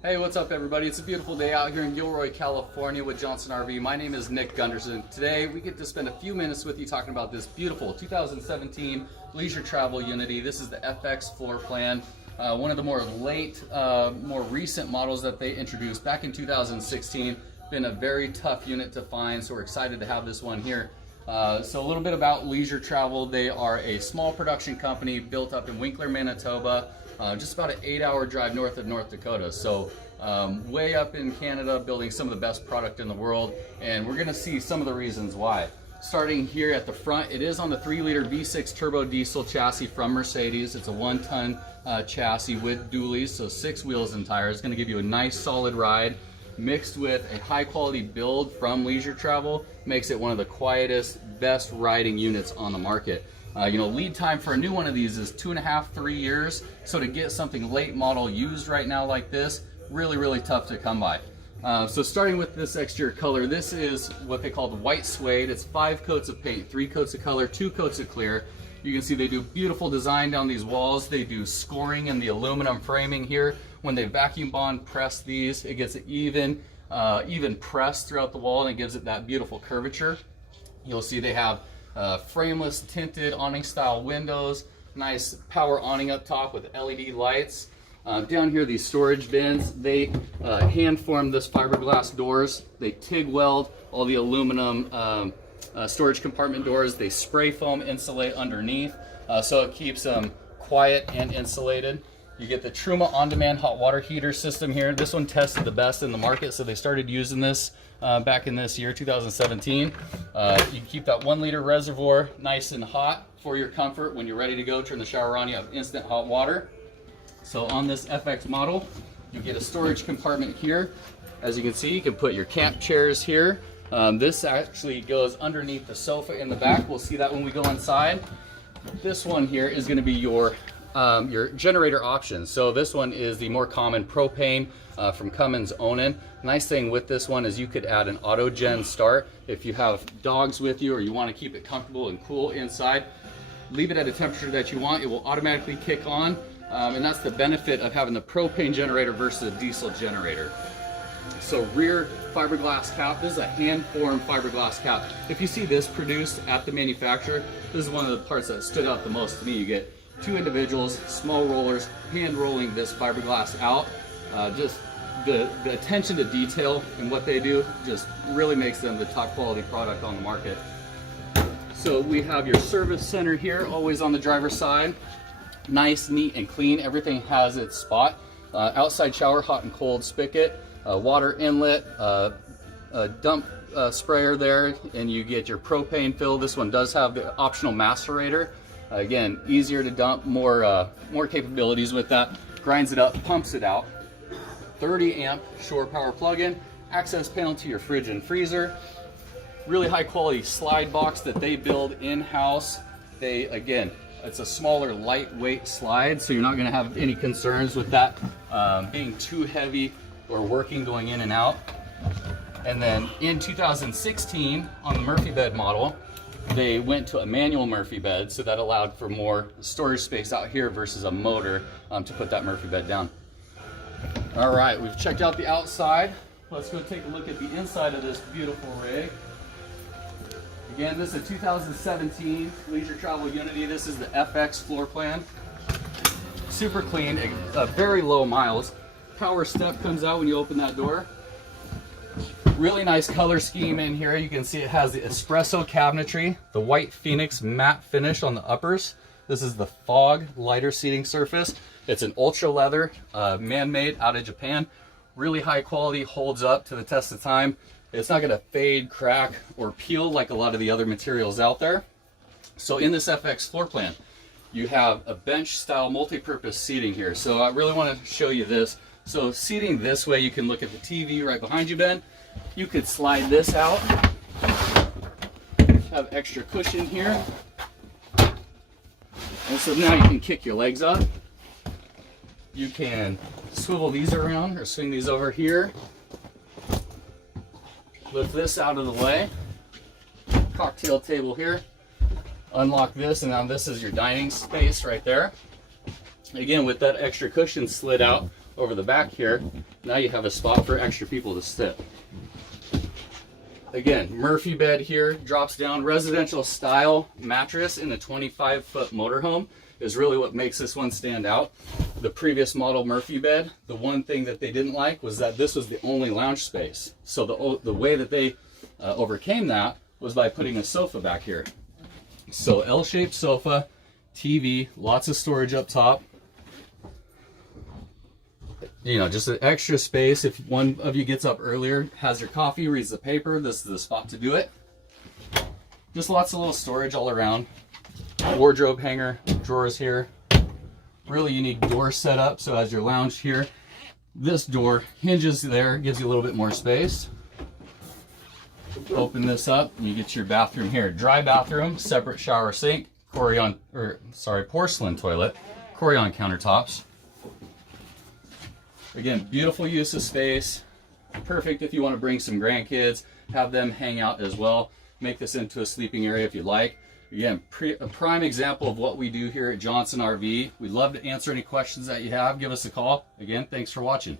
Hey, what's up everybody? It's a beautiful day out here in Gilroy, California with Johnson RV. My name is Nick Gunderson. Today we get to spend a few minutes with you talking about this beautiful 2017 leisure travel Unity. This is the FX floor plan. One of the more recent models that they introduced back in 2016. Been a very tough unit to find, so we're excited to have this one here. So a little bit about Leisure Travel. They are a small production company built up in Winkler, Manitoba. Just about an 8-hour drive north of North Dakota. So way up in Canada, building some of the best product in the world. And we're gonna see some of the reasons why. Starting here at the front, it is on the 3-liter V6 turbo diesel chassis from Mercedes. It's a 1-ton chassis with dualies, so 6 wheels and tires. It's gonna give you a nice solid ride, mixed with a high quality build from Leisure Travel. Makes it one of the quietest, best riding units on the market. Lead time for a new one of these is 2.5–3 years. So to get something late model used right now like this, really tough to come by. So starting with this exterior color, this is what they call the white suede. It's 5 coats of paint, 3 coats of color, 2 coats of clear. You can see they do beautiful design down these walls. They do scoring in the aluminum framing here. When they vacuum bond press these, it gets even pressed throughout the wall, and it gives it that beautiful curvature. You'll see they have frameless tinted awning style windows, nice power awning up top with LED lights. Down here, these storage bins, they hand form this fiberglass doors. They TIG weld all the aluminum storage compartment doors. They spray foam insulate underneath, so it keeps them quiet and insulated. You get the Truma on-demand hot water heater system here. This one tested the best in the market, so they started using this back in this year, 2017. You can keep that 1-liter reservoir nice and hot for your comfort. When you're ready to go, turn the shower on, you have instant hot water. So on this FX model, you get a storage compartment here. As you can see, you can put your camp chairs here. This actually goes underneath the sofa in the back. We'll see that when we go inside. This one here is going to be your generator options. So this one is the more common propane from Cummins Onan. Nice thing with this one is you could add an auto gen start if you have dogs with you or you want to keep it comfortable and cool inside. Leave it at a temperature that you want, it will automatically kick on, and that's the benefit of having the propane generator versus a diesel generator. So rear fiberglass cap, this is a hand-formed fiberglass cap. If you see this produced at the manufacturer, this is one of the parts that stood out the most to me. You get 2 individuals, small rollers, hand rolling this fiberglass out. Just the attention to detail in what they do just really makes them the top quality product on the market. So we have your service center here, always on the driver's side. Nice, neat, and clean. Everything has its spot. Outside shower, hot and cold spigot, water inlet, a dump sprayer there, and you get your propane fill. This one does have the optional macerator. Again, easier to dump, more capabilities with that. Grinds it up, pumps it out. 30 amp shore power plug-in, access panel to your fridge and freezer. Really high quality slide box that they build in-house. Again, it's a smaller, lightweight slide, so you're not gonna have any concerns with that being too heavy or working going in and out. And then in 2016, on the Murphy bed model, they went to a manual Murphy bed, so that allowed for more storage space out here versus a motor to put that Murphy bed down. All right, we've checked out the outside. Let's go take a look at the inside of this beautiful rig. Again, this is a 2017 Leisure Travel Unity. This is the FX floor plan. Super clean, very low miles. Power step comes out when you open that door. Really nice color scheme in here. You can see it has the espresso cabinetry, the white Phoenix matte finish on the uppers. This is the fog lighter seating surface. It's an ultra leather, man-made out of Japan. Really high quality, holds up to the test of time. It's not gonna fade, crack, or peel like a lot of the other materials out there. So in this FX floor plan, you have a bench style multi-purpose seating here. So I really wanna show you this. So seating this way, you can look at the TV right behind you, Ben. You could slide this out, have extra cushion here. And so now you can kick your legs up. You can swivel these around or swing these over here. Lift this out of the way. Cocktail table here. Unlock this, and now this is your dining space right there. Again, with that extra cushion slid out, over the back here, now you have a spot for extra people to sit. Again, Murphy bed here, drops down, residential style mattress in a 25-foot motorhome is really what makes this one stand out. The previous model Murphy bed, the one thing that they didn't like was that this was the only lounge space. So the way that they overcame that was by putting a sofa back here. So L-shaped sofa, TV, lots of storage up top. You know, just an extra space. If one of you gets up earlier, has your coffee, reads the paper, this is the spot to do it. Just lots of little storage all around. Wardrobe hanger, drawers here. Really unique door setup. So as your lounge here, this door hinges there, gives you a little bit more space. Open this up and you get your bathroom here. Dry bathroom, separate shower sink, porcelain toilet, Corian countertops. Again, beautiful use of space. Perfect if you want to bring some grandkids, have them hang out as well. Make this into a sleeping area if you'd like. Again, a prime example of what we do here at Johnson RV. We'd love to answer any questions that you have. Give us a call. Again, thanks for watching.